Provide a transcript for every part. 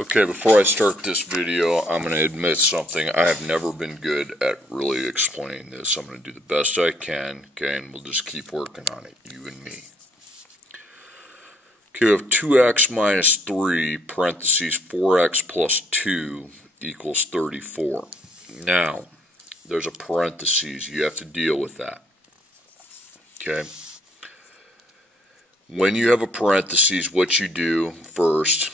Okay, before I start this video, I'm going to admit something. I have never been good at really explaining this. I'm going to do the best I can, okay, and we'll just keep working on it, you and me. Okay, we have 2x minus 3, parentheses 4x plus 2 equals 34. Now, there's a parentheses. You have to deal with that. Okay? When you have a parentheses, what you do first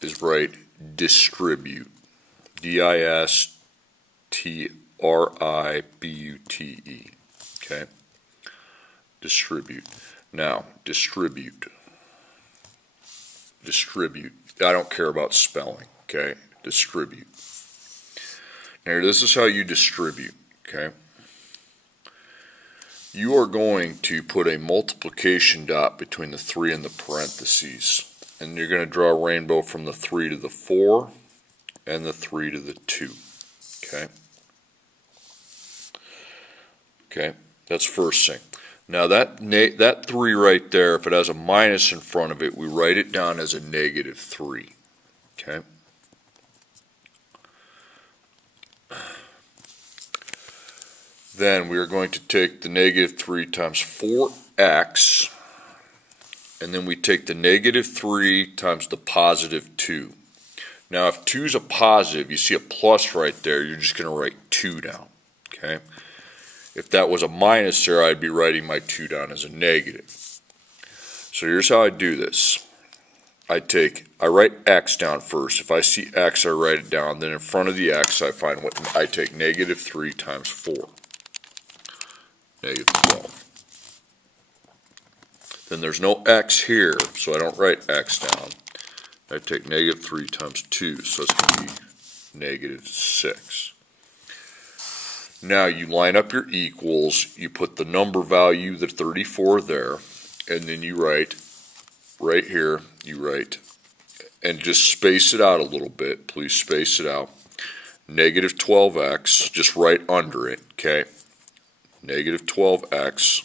is write distribute. D-I-S-T-R-I-B-U-T-E. Okay? Distribute. Now, distribute. Distribute. I don't care about spelling. Okay? Distribute. Now, this is how you distribute. Okay? You are going to put a multiplication dot between the 3 and the parentheses. And you're going to draw a rainbow from the 3 to the 4 and the 3 to the 2. Okay? Okay, that's first thing. Now that 3 right there, if it has a minus in front of it, we write it down as a negative 3. Okay? Then we are going to take the negative 3 times 4x, and then we take the negative 3 times the positive 2. Now if 2 is a positive, you see a plus right there, you're just going to write 2 down. Okay? If that was a minus there, I'd be writing my 2 down as a negative. So here's how I do this. I write x down first. If I see x, I write it down. Then in front of the x, I take negative 3 times 4. Negative 12. Then there's no x here, so I don't write x down. I take negative 3 times 2, so it's going to be negative 6. Now you line up your equals, you put the number value, the 34 there, and then you write, right here, and just space it out a little bit, please space it out, negative 12x, just right under it, okay, negative 12x,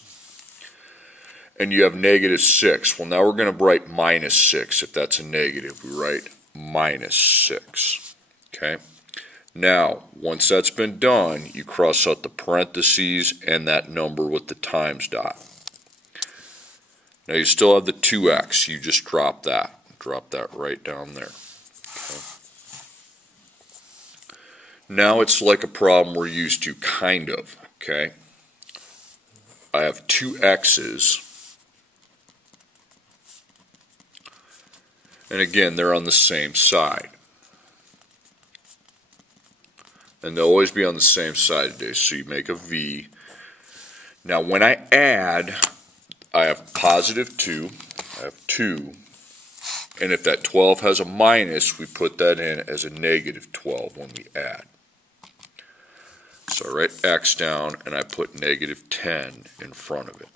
and you have negative 6. Well, now we're going to write minus 6. If that's a negative, we write minus 6, okay. Now, once that's been done, you cross out the parentheses and that number with the times dot. Now you still have the 2x, you just drop that. Drop that right down there. Okay. Now it's like a problem we're used to, kind of. Okay. I have 2 x's. And again, they're on the same side. And they'll always be on the same side today, so you make a V. Now when I add, I have positive 2, I have 2, and if that 12 has a minus, we put that in as a negative 12 when we add. So I write x down, and I put negative 10 in front of it.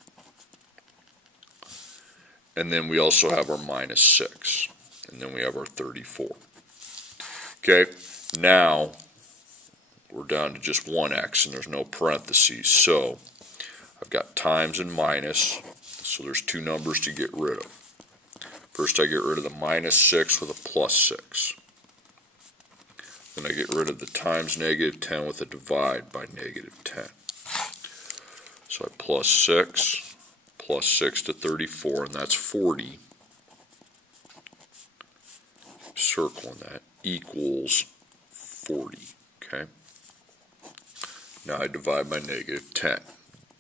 And then we also have our minus 6, and then we have our 34. Okay, now we're down to just 1x, and there's no parentheses. So I've got times and minus, so there's 2 numbers to get rid of. First I get rid of the minus 6 with a plus 6. Then I get rid of the times negative 10 with a divide by negative 10. So I plus 6 to 34, and that's 40. Circling that, equals 40. Okay. Now I divide by negative 10.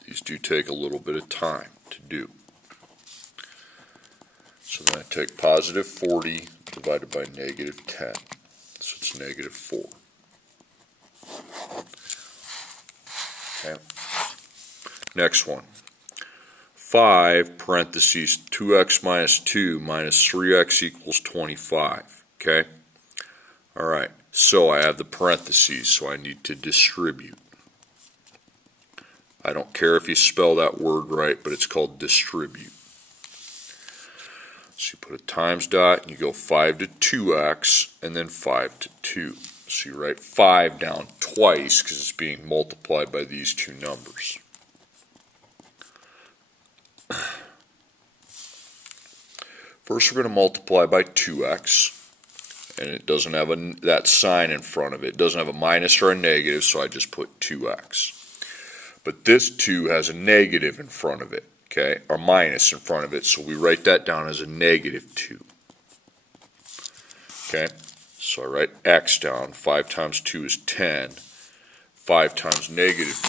These do take a little bit of time to do. So then I take positive 40 divided by negative 10. So it's negative 4. Okay. Next one. 5 parentheses 2x minus 2 minus 3x equals 25. Okay. Alright. So I have the parentheses, so I need to distribute. I don't care if you spell that word right, but it's called distribute. So you put a times dot, and you go 5 to 2x, and then 5 to 2. So you write 5 down twice, because it's being multiplied by these 2 numbers. First we're going to multiply by 2x, and it doesn't have that sign in front of it. It doesn't have a minus or a negative, so I just put 2x. But this 2 has a negative in front of it, okay, or minus in front of it, so we write that down as a negative 2. Okay, so I write x down. 5 times 2 is 10. 5 times negative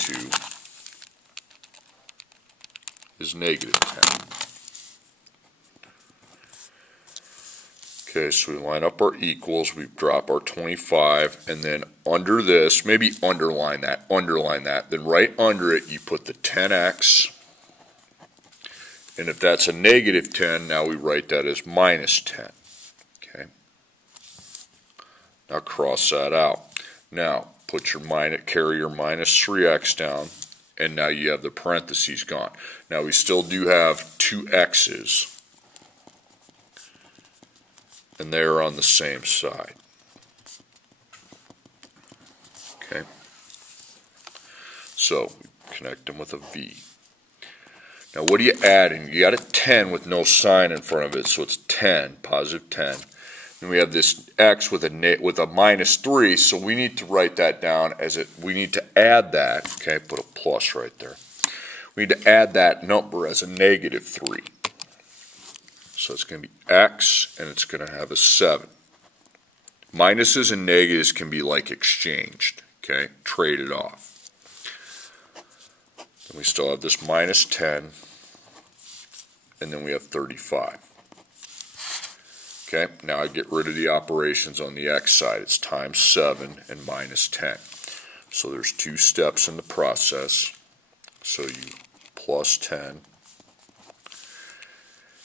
2 is negative 10. Okay, so we line up our equals, we drop our 25, and then under this, maybe underline that, then right under it you put the 10x, and if that's a negative 10, now we write that as minus 10. Okay, now cross that out. Now put your carry your minus 3x down, and now you have the parentheses gone. Now we still do have 2 x's, and they are on the same side. Okay, so we connect them with a V. Now what are you adding? You got a 10 with no sign in front of it, so it's 10, positive 10. And we have this x with a minus 3, so we need to write that down as we need to add that. Okay, put a plus right there. We need to add that number as a negative 3. So it's going to be x, and it's going to have a 7. Minuses and negatives can be like exchanged, okay, traded off. Then we still have this minus 10, and then we have 35. Okay, now I get rid of the operations on the x side. It's times 7 and minus 10. So there's 2 steps in the process. So you plus 10,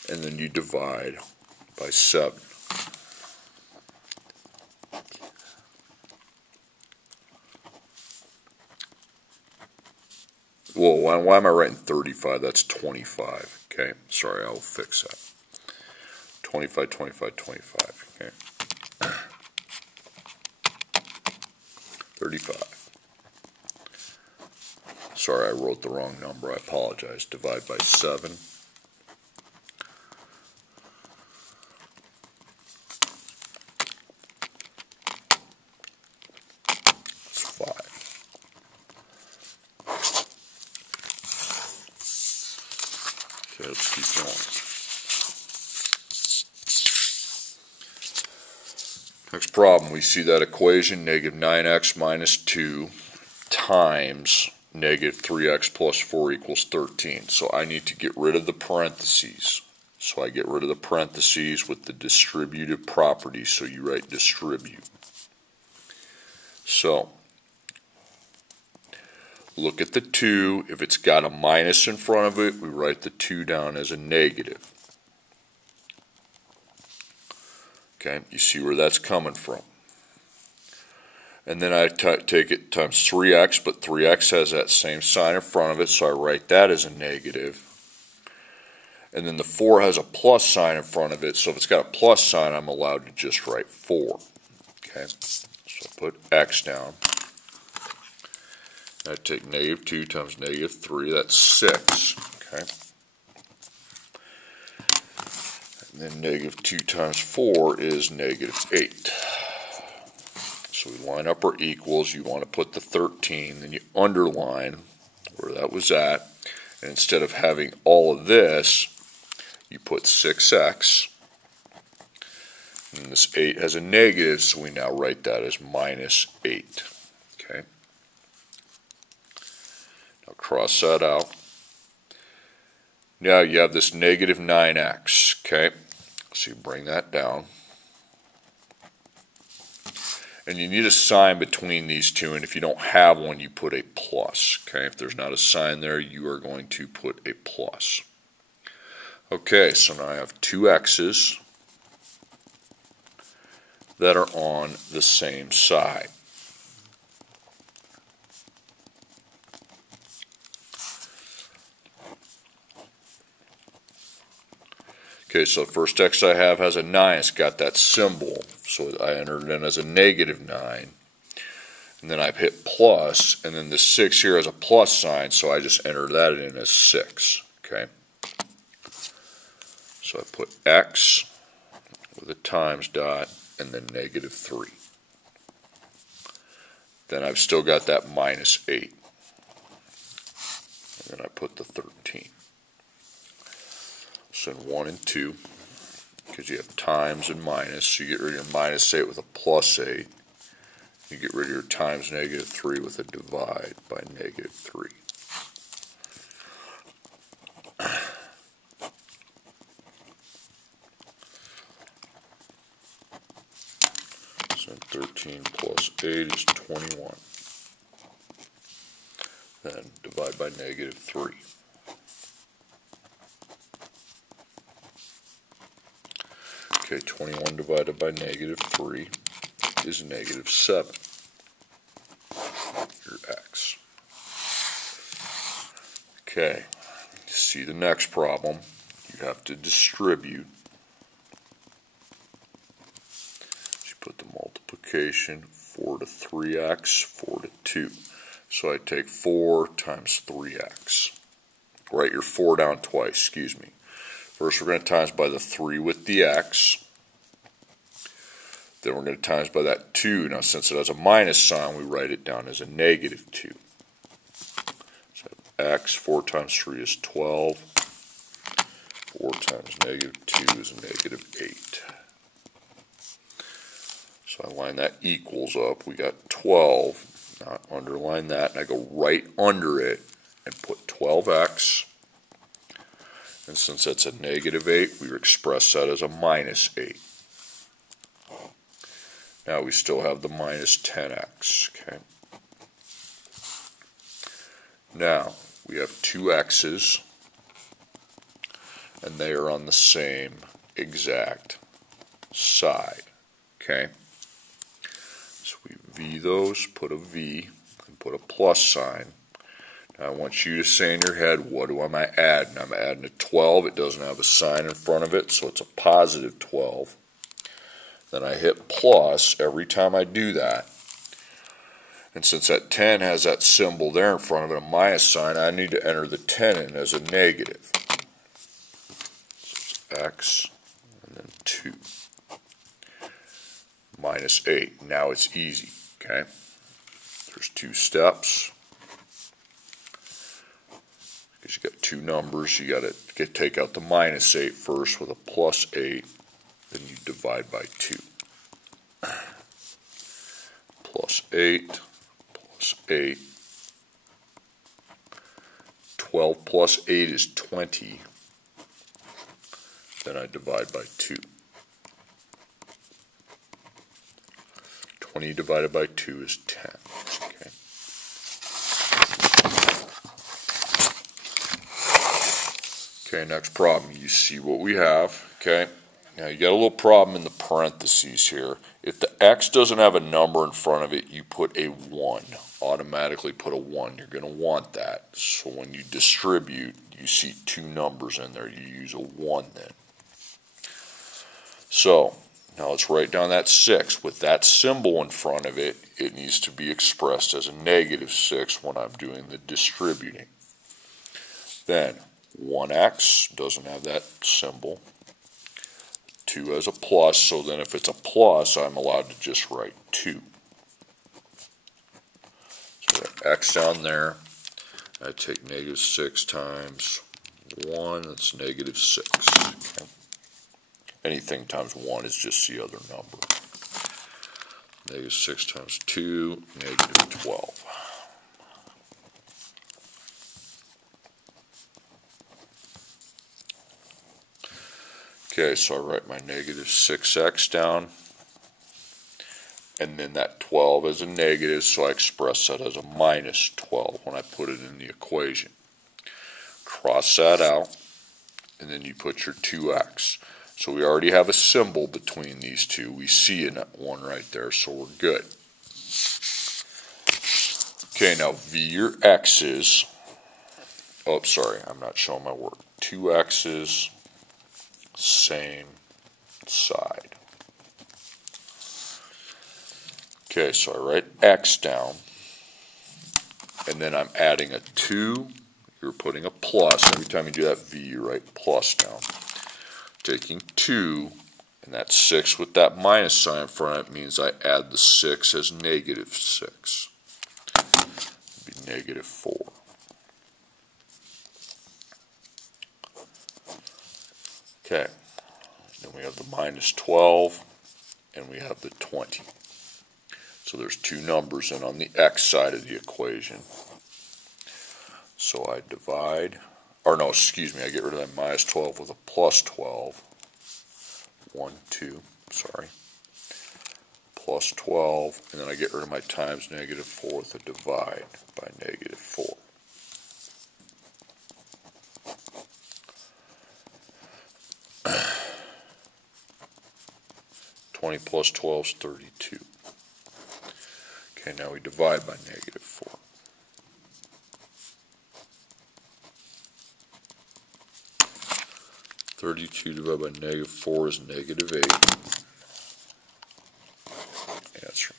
and then you divide by 7. Well, why am I writing 35? That's 25. Okay, sorry, I will fix that. 25, 25, 25. Okay. 35. Sorry, I wrote the wrong number. I apologize. Divide by 7. It's 5. Okay, let's keep going. Next problem, we see that equation, negative 9x minus 2 times negative 3x plus 4 equals 13. So I need to get rid of the parentheses. So I get rid of the parentheses with the distributive property, so you write distribute. So look at the 2. If it's got a minus in front of it, we write the 2 down as a negative. Okay, you see where that's coming from. And then I take it times 3x, but 3x has that same sign in front of it, so I write that as a negative. And then the 4 has a plus sign in front of it, so if it's got a plus sign, I'm allowed to just write 4. Okay, so I put x down. I take negative 2 times negative 3, that's 6. Okay. And then negative 2 times 4 is negative 8. So we line up our equals. You want to put the 13, then you underline where that was at. And instead of having all of this, you put 6x. And this 8 has a negative, so we now write that as minus 8. Okay. Now cross that out. Now you have this negative 9x. Okay. So you bring that down. And you need a sign between these two, and if you don't have one, you put a plus. Okay, if there's not a sign there, you are going to put a plus. Okay, so now I have 2 x's that are on the same side. Okay, so the first x I have has a 9. It's got that symbol, so I entered it in as a negative 9. And then I've hit plus, and then the 6 here has a plus sign, so I just entered that in as 6. Okay, so I put x with a times dot, and then negative 3. Then I've still got that minus 8. And then I put the 13. So in 1 and 2, because you have times and minus, so you get rid of your minus 8 with a plus 8. You get rid of your times negative 3 with a divide by negative 3. So 13 plus 8 is 21. Then divide by negative 3. Okay, 21 divided by negative 3 is negative 7. Your x. Okay, see the next problem. You have to distribute. You put the multiplication 4 to 3x, 4 to 2. So I take 4 times 3x. Write your 4 down twice, excuse me. First we're going to times by the 3 with the x. Then we're going to times by that 2. Now since it has a minus sign, we write it down as a negative 2. So x, 4 times 3 is 12. 4 times negative 2 is negative 8. So I line that equals up. We got 12. Now I underline that, and I go right under it and put 12x. And since that's a negative 8, we express that as a minus 8. Now we still have the minus 10x. Okay. Now we have two x's, and they are on the same exact side. Okay. So we v those, put a v, and put a plus sign. Now I want you to say in your head, what am I adding? I'm adding a 12. It doesn't have a sign in front of it, so it's a positive 12. Then I hit plus every time I do that. And since that 10 has that symbol there in front of it, a minus sign, I need to enter the 10 in as a negative. So it's x and then 2. Minus 8. Now it's easy. Okay? There's 2 steps. Because you got 2 numbers, you got to take out the minus 8 first with a plus 8. Then you divide by 2. Plus 8, plus 8. 12 plus 8 is 20. Then I divide by 2. 20 divided by 2 is 10. Okay. Okay, next problem. You see what we have. Okay. Now you got a little problem in the parentheses here. If the x doesn't have a number in front of it, you put a 1. Automatically put a 1. You're going to want that. So when you distribute, you see 2 numbers in there. You use a 1 then. So now let's write down that 6. With that symbol in front of it, it needs to be expressed as a negative 6 when I'm doing the distributing. Then 1x doesn't have that symbol. 2 as a plus, so then if it's a plus, I'm allowed to just write 2. So that x down there, I take negative 6 times 1, that's negative 6. Okay. Anything times 1 is just the other number. Negative 6 times 2, negative 12. Okay, so I write my negative 6x down, and then that 12 is a negative, so I express that as a minus 12 when I put it in the equation. Cross that out, and then you put your 2x. So we already have a symbol between these two. We see one right there, so we're good. Okay, now v your x's. Oh, sorry, I'm not showing my work. 2 x's. Same side. Okay, so I write x down, and then I'm adding a 2. You're putting a plus. Every time you do that v, you write plus down. Taking 2 And that 6 with that minus sign in front of it means I add the 6 as negative 6. It'd be negative 4. Okay, then we have the minus 12, and we have the 20. So there's two numbers in on the x side of the equation. So I divide, or no, excuse me, I get rid of that minus 12 with a plus 12. 1, 2, sorry. Plus 12, and then I get rid of my times negative 4 with a divide by negative 4. 20 plus 12 is 32. Okay, now we divide by negative 4. (32) divided by negative 4 is negative 8. Answer.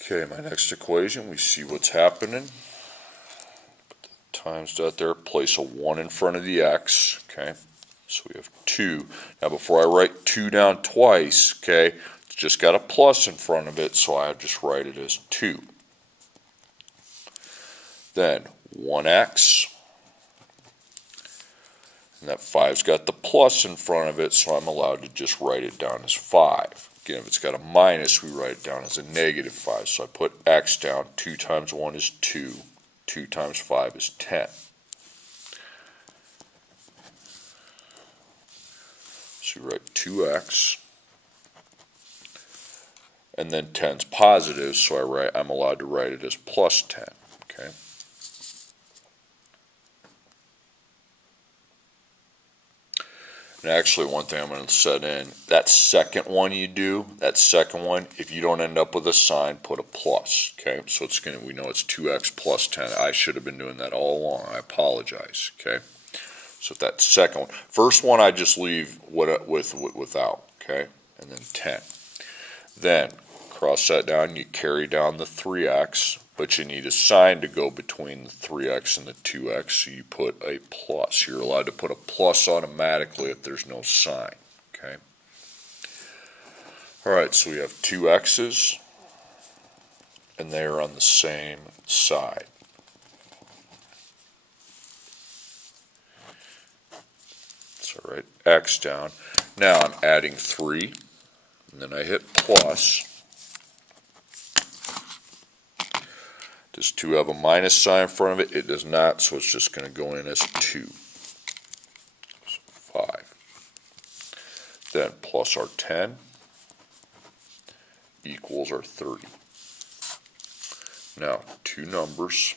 Okay, my next equation, we see what's happening. Put the times dot there, place a 1 in front of the x. Okay, so we have 2. Now before I write 2 down twice, okay, it's just got a plus in front of it, so I just write it as 2. Then 1x. And that 5's got the plus in front of it, so I'm allowed to just write it down as 5. Again, if it's got a minus, we write it down as a negative 5. So I put x down. 2 times 1 is 2. 2 times 5 is 10. So you write 2x. And then 10's positive, so I'm allowed to write it as plus 10. Okay. And actually, one thing I'm going to set in, that second one you do, if you don't end up with a sign, put a plus, okay? So it's going to, we know it's 2x plus 10. I should have been doing that all along. I apologize, okay? So that second one, first one I just leave without, okay? And then 10. Then, cross that down, you carry down the 3x, but you need a sign to go between the 3x and the 2x, so you put a plus. You're allowed to put a plus automatically if there's no sign, okay? Alright, so we have 2 x's, and they are on the same side. So I write x down. Now I'm adding 3, and then I hit plus. Does 2 have a minus sign in front of it? It does not, so it's just going to go in as 2. So 5. Then plus our 10 equals our 30. Now, two numbers,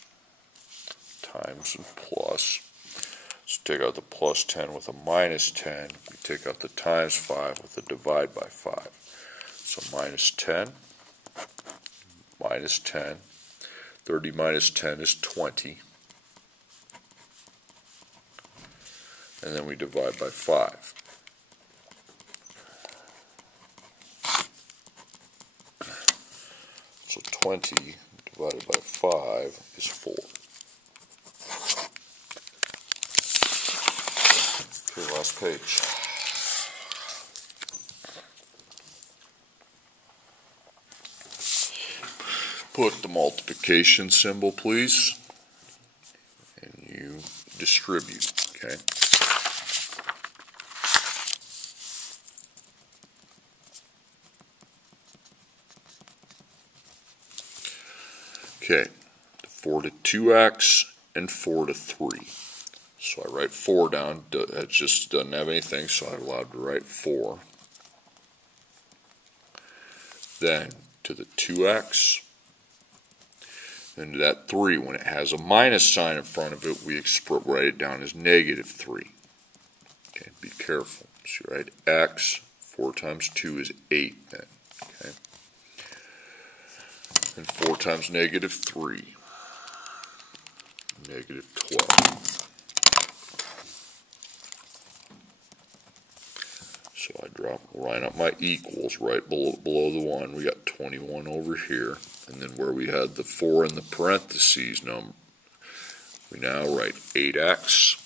times and plus. So take out the plus 10 with a minus 10. We take out the times 5 with a divide by 5. So minus 10, minus 10. 30 minus 10 is 20. And then we divide by 5. So 20 divided by 5 is 4. Okay, last page. Put the multiplication symbol, please, and you distribute, okay? Okay, 4 to 2x and 4 to 3. So I write 4 down, it just doesn't have anything, so I'm allowed to write 4. Then to the 2x. And to that 3, when it has a minus sign in front of it, we write it down as negative 3. Okay, be careful. So you write x, 4 times 2 is 8 then. Okay. And 4 times negative 3, negative 12. So I line up my equals right below the 1. We got 21 over here. And then where we had the 4 in the parentheses number, we now write 8x.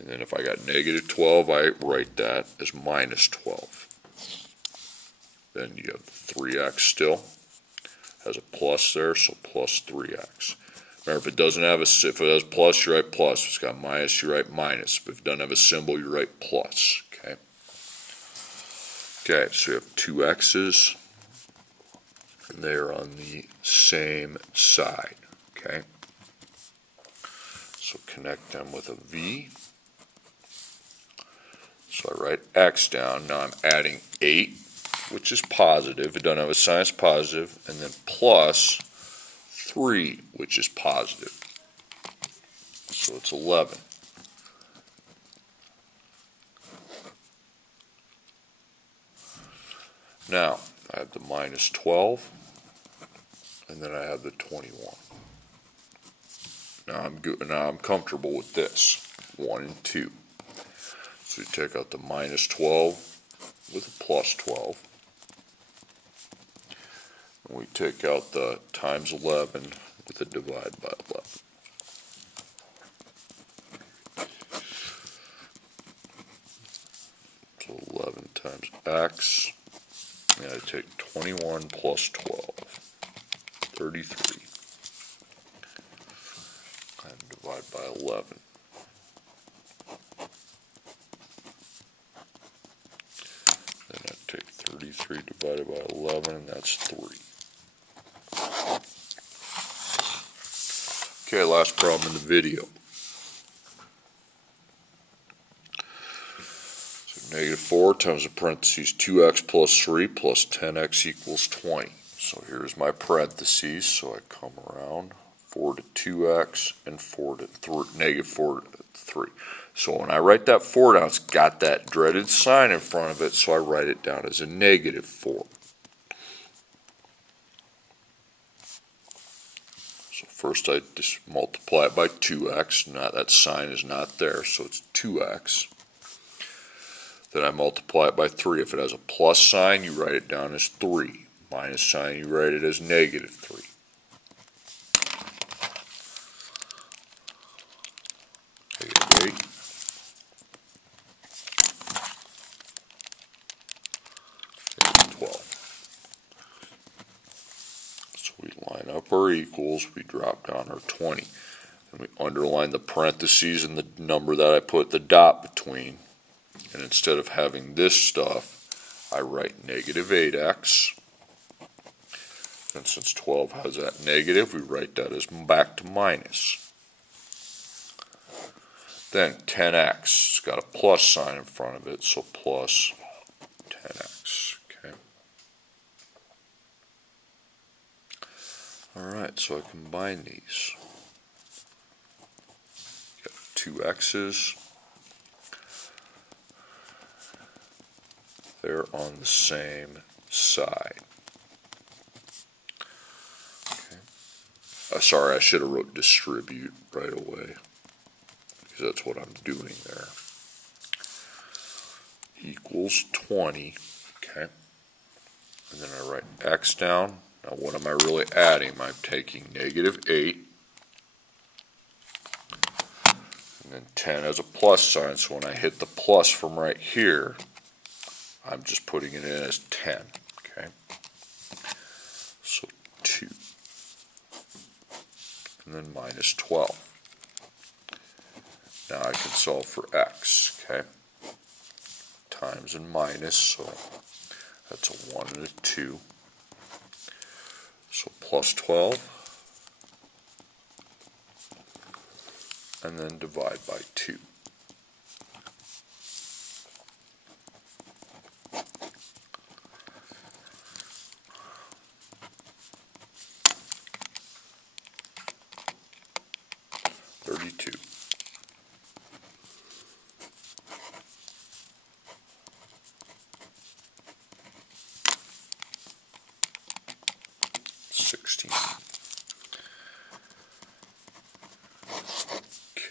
And then if I got negative 12, I write that as minus 12. Then you have 3x still. Has a plus there, so plus 3x. Remember, if it doesn't have if it has plus, you write plus. If it's got minus, you write minus. But if it doesn't have a symbol, you write plus. Okay. Okay, so you have two x's, and they are on the same side. Okay. So connect them with a v. So I write x down. Now I'm adding 8, which is positive. It doesn't have a sign, it's positive, and then plus 3, which is positive. So it's 11. Now, I have the minus 12, and then I have the 21. Now I'm good. Now I'm comfortable with this, 1 and 2. So you take out the minus 12 with a plus 12. And we take out the times 11 with a divide by 11. So 11 times x, and I take 21 plus 12, 33, and divide by 11. Then I take 33 divided by 11, and that's 3. Okay, last problem in the video. So negative 4 times the parentheses 2x plus 3 plus 10x equals 20. So here's my parentheses, so I come around 4 to 2x and 4 to negative 4 to 3. So when I write that 4 down, it's got that dreaded sign in front of it, so I write it down as a negative 4. So first I just multiply it by 2x. Now that sign is not there, so it's 2x. Then I multiply it by 3. If it has a plus sign, you write it down as 3. Minus sign, you write it as negative 3. Negative 8. Negative 12. So we line up our equals, we drop down our 20. And we underline the parentheses and the number that I put the dot between. And instead of having this stuff, I write negative 8x. And since 12 has that negative, we write that as back to minus. Then 10x, it's got a plus sign in front of it, so plus 10x. Okay. Alright, so I combine these. Got two x's. They're on the same side. Sorry, I should have wrote distribute right away, because that's what I'm doing there. Equals 20, okay? And then I write x down. Now what am I really adding? I'm taking negative 8, and then 10 has a plus sign, so when I hit the plus from right here, I'm just putting it in as 10, okay? So 2. And then minus 12. Now I can solve for x, okay? Times and minus, so that's a 1 and a 2. So plus 12. And then divide by 2.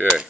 Okay.